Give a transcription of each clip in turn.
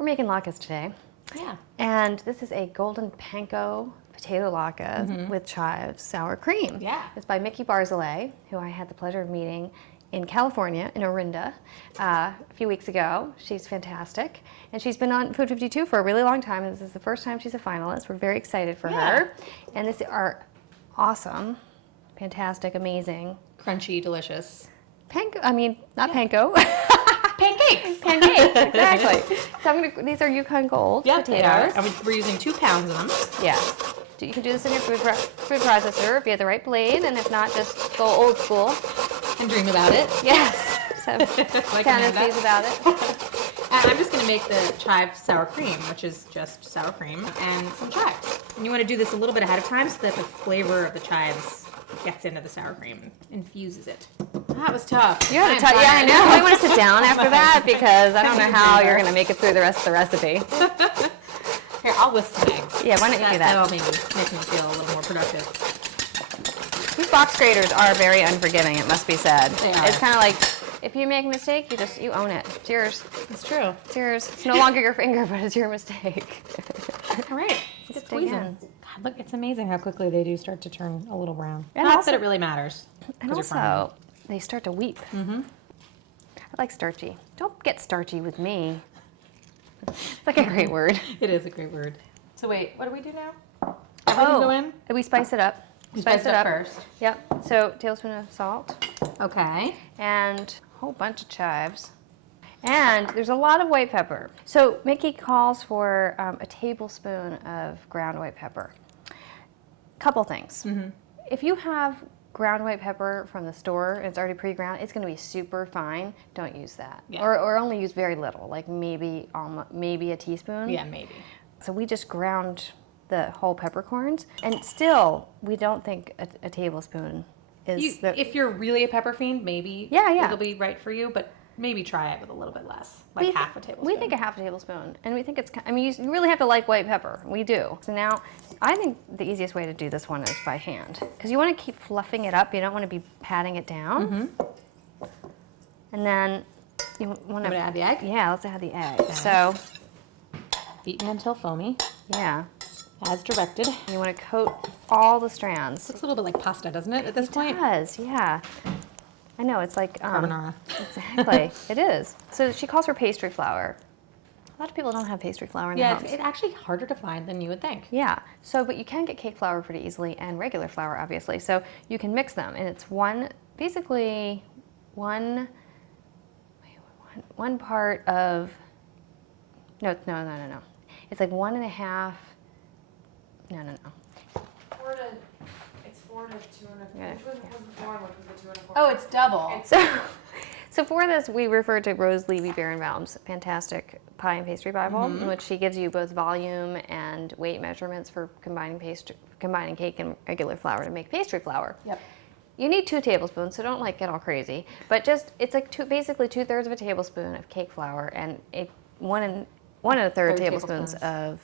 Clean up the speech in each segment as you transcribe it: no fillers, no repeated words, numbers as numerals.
We're making latkes today. Yeah. And this is a golden panko potato latke with chives sour cream. Yeah. It's by Mickey Barzilay, who I had the pleasure of meeting in California, in Orinda, a few weeks ago. She's fantastic. And she's been on Food 52 for a really long time. And this is the first time she's a finalist. We're very excited for her. And these are awesome, fantastic, amazing. Crunchy, delicious. Not panko. Pancakes. Pancakes, exactly. So these are Yukon Gold potatoes. And we're using 2 pounds of them. Yeah. You can do this in your food processor if you have the right blade, and if not, just go old school. And dream about it. Yes. So like fantasies about it. And I'm just going to make the chive sour cream, which is just sour cream and some chives. And you want to do this a little bit ahead of time so that the flavor of the chives gets into the sour cream, infuses it. That was tough. You have to yeah, I know. I want to sit down after that because I don't know how you're going to make it through the rest of the recipe. Here, I'll whisk some eggs. Yeah, why don't you do that? That'll make me feel a little more productive. These box graters are very unforgiving, it must be said. They are. It's kind of like, if you make a mistake, you own it. It's yours. It's true. It's yours. It's no longer your finger, but it's your mistake. All right. Let's get squeezing. God, look, it's amazing how quickly they do start to turn a little brown. And Not also, that it really matters. And also, they start to weep. Mm-hmm. I like starchy. Don't get starchy with me. It's like a great word. It is a great word. So wait, what do we do now? Everything go in? We spice it up. We spice it up first. Yep. So tablespoon of salt. Okay. And a whole bunch of chives. And there's a lot of white pepper. So Mickey calls for a tablespoon of ground white pepper. Couple things. Mm-hmm. If you have ground white pepper from the store and it's already pre-ground, it's going to be super fine. Don't use that. Yeah. Or only use very little, like maybe a teaspoon. Yeah, maybe. So we just ground the whole peppercorns, and still we don't think a tablespoon is if you're really a pepper fiend, maybe it'll be right for you, but maybe try it with a little bit less, like half a tablespoon. We think a half a tablespoon, and we think it's, you really have to like white pepper. We do. So now, I think the easiest way to do this one is by hand, because you want to keep fluffing it up. You don't want to be patting it down. Mm-hmm. And then you want to add the egg? Yeah, let's add the egg. Okay. So, beaten until foamy. Yeah. As directed. You want to coat all the strands. Looks a little bit like pasta, doesn't it, at this point? It does, yeah. I know, it's like... carbonara. Exactly, it is. So she calls for pastry flour. A lot of people don't have pastry flour in the house. Yeah, it's actually harder to find than you would think. Yeah, but you can get cake flour pretty easily and regular flour, obviously. So you can mix them, and it's basically one part of... No. It's like 1.5... No. 4 to 2.25. Yeah. Which was the one? Which was the 2 1/4? Oh, it's double. So for this, we refer to Rose Levy Berenbaum's fantastic pie and pastry Bible, in which she gives you both volume and weight measurements for combining cake and regular flour to make pastry flour. Yep. You need 2 tablespoons, so don't get all crazy. But it's like basically 2/3 of a tablespoon of cake flour and 1 1/3 tablespoons of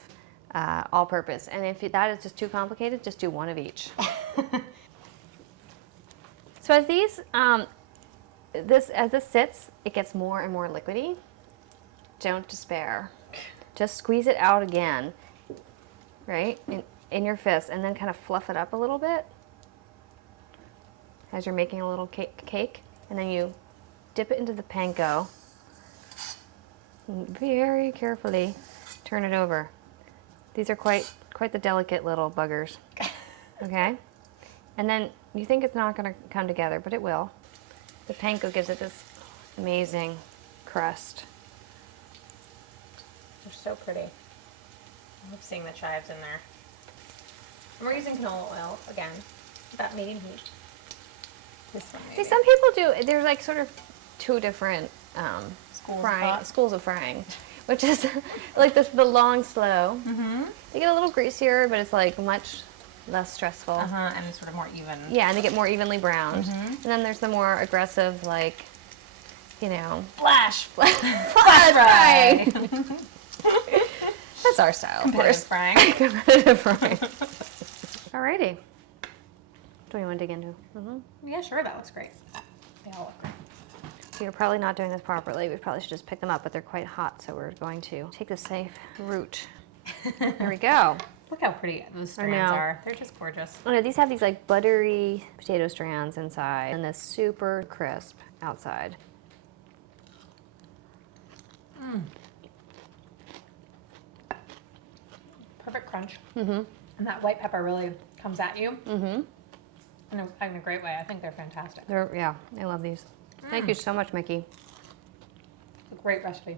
all-purpose. And if that is just too complicated, just do 1 of each. So as these, as this sits, it gets more and more liquidy. Don't despair. Just squeeze it out again, right, in your fist, and then kind of fluff it up a little bit as you're making a little cake. And then you dip it into the panko. And very carefully turn it over. These are quite the delicate little buggers. Okay? And then you think it's not going to come together, but it will. The panko gives it this amazing crust. They're so pretty. I love seeing the chives in there. And we're using canola oil again, without medium heat. This one maybe. See, some people do. There's like sort of 2 different schools of frying, which is like the long, slow. Mm-hmm. They get a little greasier, but it's like much less stressful. And it's sort of more even. Yeah, and they get more evenly browned. Mm-hmm. And then there's the more aggressive, like, Flash fry. That's our style, of course. Frying. Competitive frying. Alrighty. What do you want to dig into? Yeah, sure, that looks great. They all look great. You're probably not doing this properly. We probably should just pick them up, but they're quite hot, so we're going to take the safe route. There we go. Look how pretty those strands know. are. They're just gorgeous. Oh no, these have these like buttery potato strands inside and this super crisp outside. Perfect crunch. Mm-hmm. And that white pepper really comes at you. Mm-hmm. In a great way. I think they're fantastic. Yeah, I love these. Thank you so much, Mickey. It's a great recipe.